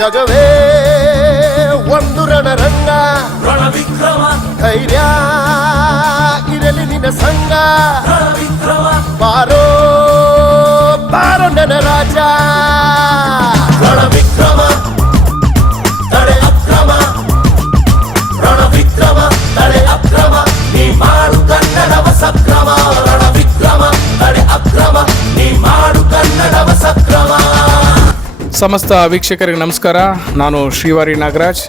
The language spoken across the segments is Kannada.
ಜಗವೇ ಒಂದು ರಣರಂಗ, ರಣವಿಕ್ರಮ ಧೈರ್ಯ ಇರಲಿ ನಿನ್ನ ಸಂಗ, ರಣವಿಕ್ರಮ ಬಾರೋ ಬಾರೋ ನನ್ನ ರಾಜ. ರಣವಿಕ್ರಮ ತಡೆ ಅಕ್ರಮ, ರಣವಿಕ್ರಮ ತಡೆ ಅಕ್ರಮ, ನೀ ಮಾಡು ಕನ್ನಡವ ಸಕ್ರಮ. ರಣವಿಕ್ರಮ ತಡೆ ಅಕ್ರಮ, ನೀ ಮಾಡು ಕನ್ನಡವ ಸಕ್ರಮ. ಸಮಸ್ತ ವೀಕ್ಷಕರಿಗೆ ನಮಸ್ಕಾರ. ನಾನು ಶ್ರೀವಾರಿ ನಾಗರಾಜ್.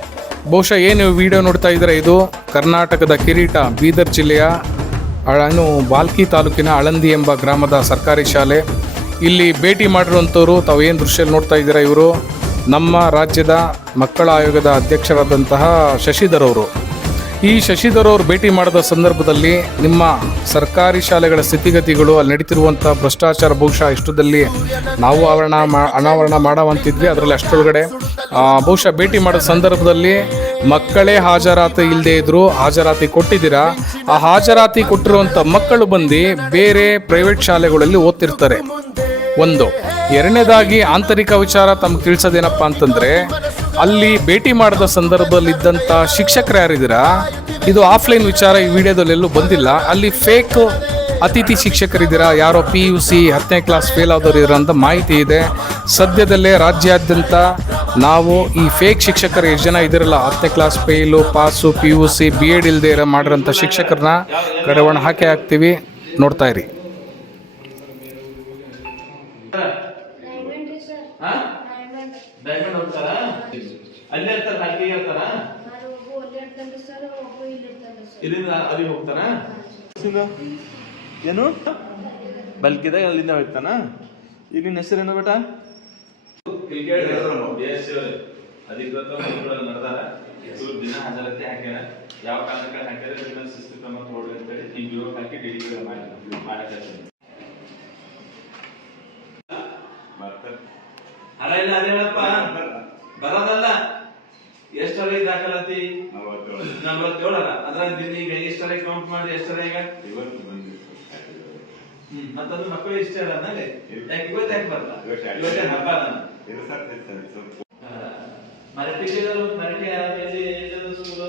ಬಹುಶಃ ಏನು ವಿಡಿಯೋ ನೋಡ್ತಾ ಇದ್ದಾರೆ, ಇದು ಕರ್ನಾಟಕದ ಕಿರೀಟ ಬೀದರ್ ಜಿಲ್ಲೆಯ ಬಾಲ್ಕಿ ತಾಲೂಕಿನ ಆಳಂದಿ ಎಂಬ ಗ್ರಾಮದ ಸರ್ಕಾರಿ ಶಾಲೆ. ಇಲ್ಲಿ ಭೇಟಿ ಮಾಡಿರುವಂಥವ್ರು ತಾವು ಏನು ದೃಶ್ಯದಲ್ಲಿ ನೋಡ್ತಾ ಇದ್ದೀರಾ, ಇವರು ನಮ್ಮ ರಾಜ್ಯದ ಮಕ್ಕಳ ಆಯೋಗದ ಅಧ್ಯಕ್ಷರಾದಂತಹ ಶಶಿಧರ್ ಅವರು. ಈ ಶಶಿಧರ್ ಅವರು ಭೇಟಿ ಮಾಡಿದ ಸಂದರ್ಭದಲ್ಲಿ ನಿಮ್ಮ ಸರ್ಕಾರಿ ಶಾಲೆಗಳ ಸ್ಥಿತಿಗತಿಗಳು, ಅಲ್ಲಿ ನಡೀತಿರುವಂಥ ಭ್ರಷ್ಟಾಚಾರ ಬಹುಶಃ ಇಷ್ಟದಲ್ಲಿ ನಾವು ಅನಾವರಣ ಮಾಡುವಂತಿದ್ವಿ. ಅದರಲ್ಲಿ ಅಷ್ಟರೊಳಗಡೆ ಬಹುಶಃ ಭೇಟಿ ಮಾಡೋ ಸಂದರ್ಭದಲ್ಲಿ ಮಕ್ಕಳೇ ಹಾಜರಾತಿ ಇಲ್ಲದೆ ಇದ್ದರೂ ಹಾಜರಾತಿ ಕೊಟ್ಟಿದ್ದೀರಾ. ಆ ಹಾಜರಾತಿ ಕೊಟ್ಟಿರುವಂಥ ಮಕ್ಕಳು ಬಂದು ಬೇರೆ ಪ್ರೈವೇಟ್ ಶಾಲೆಗಳಲ್ಲಿ ಓದ್ತಿರ್ತಾರೆ. ಒಂದು ಎರಡನೇದಾಗಿ ಆಂತರಿಕ ವಿಚಾರ ತಮ್ಗೆ ತಿಳಿಸೋದೇನಪ್ಪ ಅಂತಂದರೆ, ಅಲ್ಲಿ ಭೇಟಿ ಮಾಡಿದ ಸಂದರ್ಭದಲ್ಲಿ ಇದ್ದಂಥ ಶಿಕ್ಷಕರು ಯಾರಿದ್ದೀರಾ, ಇದು ಆಫ್ಲೈನ್ ವಿಚಾರ ಈ ವಿಡಿಯೋದಲ್ಲೆಲ್ಲೂ ಬಂದಿಲ್ಲ. ಅಲ್ಲಿ ಫೇಕ್ ಅತಿಥಿ ಶಿಕ್ಷಕರಿದ್ದೀರಾ, ಯಾರೋ PUC 10ನೇ ಕ್ಲಾಸ್ ಫೇಲ್ ಆದವರು ಇರೋ ಅಂತ ಮಾಹಿತಿ ಇದೆ. ಸದ್ಯದಲ್ಲೇ ರಾಜ್ಯಾದ್ಯಂತ ನಾವು ಈ ಫೇಕ್ ಶಿಕ್ಷಕರು ಎಷ್ಟು ಜನ ಇದಿರಲ್ಲ, 10ನೇ class fail, pass, PUC, BEd ಇಲ್ಲದೆ ಇರೋ ಮಾಡಿರೋಂಥ ಶಿಕ್ಷಕರನ್ನ ಕಡೆವಣ ಹಾಕ್ತೀವಿ, ನೋಡ್ತಾ ಇರಿ. ಡೈಮಂಡ್ ಹೋಗ್ತಾರಾ? ಅಲ್ಲೇ ಇರ್ತಾರ, ಹಳ್ಳಿಗೆ ಇರ್ತಾರಾ? ಇಲ್ಲಿಂದ ಅಲ್ಲಿಗೆ ಹೋಗ್ತಾನ? ಏನು ಬಲ್ಕಿದ ಅಲ್ಲಿಂದ ಹೋಗ್ತಾನ? ಈಗ ನಿನ್ನ ಹೆಸರೇನು ಬೇಟ? ಅಧಿಕೃತ ನಡೆದಾರ, ದಿನ ಹಾಜರಾತಿ ಹಾಕ್ಯಾರ. ಯಾವ ಕಾರಣಕ್ಕೆ ಹಾಕ್ಯಾರ ಶಿಸ್ತು ಕ್ರಮ ತಗೊಳ್ಳಿ ಅಂತೇಳಿ ಈ ವಿರೋಧ ಹಾಕಿ ಡಿಡಿ ಮಾಡಕ್ಕೆ ಅಲ್ಲ ಇಲ್ಲ ಅದೇ ಹೇಳಪ್ಪ, ಬರೋದಲ್ಲ. ಎಷ್ಟರ ದಾಖಲಾತಿ? 47. ಅದ್ರ ಈಗ ಎಷ್ಟರ ಕೌಂಟ್ ಮಾಡಿ ಎಷ್ಟರ ಈಗ ಮತ್ತದು ಮಕ್ಕಳು ಇಷ್ಟ ಅಲ್ಲ ಅನ್ನಲ್ಲಿ ಯಾಕೆ ಇವತ್ತು ಯಾಕೆ ಬರ್ತಾ ಇವತ್ತೇ ಹಬ್ಬ ಮರಾಠಿ ಸ್ಕೂಲು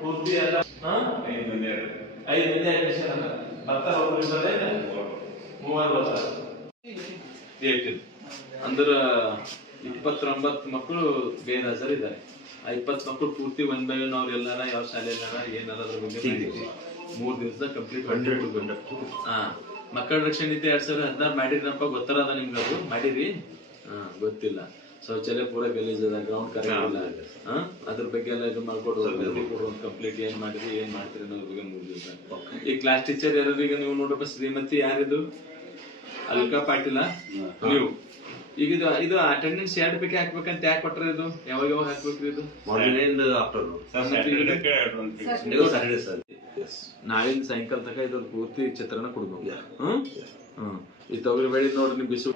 ಪೂರ್ತಿ ಅಲ್ಲ 5 ಮಂದಿ ಅಡ್ಮಿಷನ್ ಅಲ್ಲ ಬರ್ತಾರ. ಒಬ್ಬರು ಇಬ್ಬರೇ 3 ಬರ್ತಾರ. ಅಂದ್ರ 29 ಮಕ್ಕಳು ಬೇರೆ ಹಾಜರಿದ್ದಾರೆ. ಆ 20 ಮಕ್ಕಳು ಪೂರ್ತಿ 1 by 1 ಅವ್ರು ಎಲ್ಲಾರ ಯಾವ ಶಾಲೆ ಏನಾರ ಅದ್ರ ಬಗ್ಗೆ 3 ದಿವಸದಾಗ ಕಂಪ್ಲೀಟ್ 100. ಮಕ್ಕಳ ರಕ್ಷಣೆ ನೀತಿ 2016 ಮಾಡಿದ್ರಪ್ಪ, ಗೊತ್ತಾರದ ನಿಮ್ಗೆ? ಅದು ಮಾಡಿರಿ? ಗೊತ್ತಿಲ್ಲ. ಶೌಚಾಲಯ ಪೂರ ಗಲೀಜ್ ಅದ, ಗ್ರೌಂಡ್ ಕರೆಕ್ಟ್ ಇಲ್ಲ. ಅದ್ರ ಬಗ್ಗೆ ಎಲ್ಲ ಇದು ಮಾಡ್ಕೊಡೋದು ಕಂಪ್ಲೀಟ್ ಏನ್ ಮಾಡಿದ್ರಿ ಏನ್ ಮಾಡ್ತೀರಿ ಅನ್ನೋದ್ರ ಬಗ್ಗೆ 3 ದಿವಸ. ಈ ಕ್ಲಾಸ್ ಟೀಚರ್ ಯಾರೀಗ ನೀವು ನೋಡ್ರಪ್ಪ, ಶ್ರೀಮತಿ ಯಾರಿದು? ಅಲ್ಕಾ ಪಾಟೀಲ ನೀವು. ಈಗ ಇದು ಅಟೆಂಡೆನ್ಸ್ 2 ಬಗ್ಗೆ ಹಾಕ್ಬೇಕಂತ ಯಾಕೆ ಕೊಟ್ರ? ಇದು ಯಾವಾಗ ಹಾಕ್ಬೇಕ್ರಿ? ಇದು ನಾಳಿನ ಸಾಯಂಕಾಲ ತನಕ ಇದ್ರ ಪೂರ್ತಿ ಚಿತ್ರಣ ಕೊಡ್ಬೇಕು. ಈ ತೊಗರಿ ಬೆಳಿ ನೋಡ್ರಿ, ನೀವು ಬಿಸಿ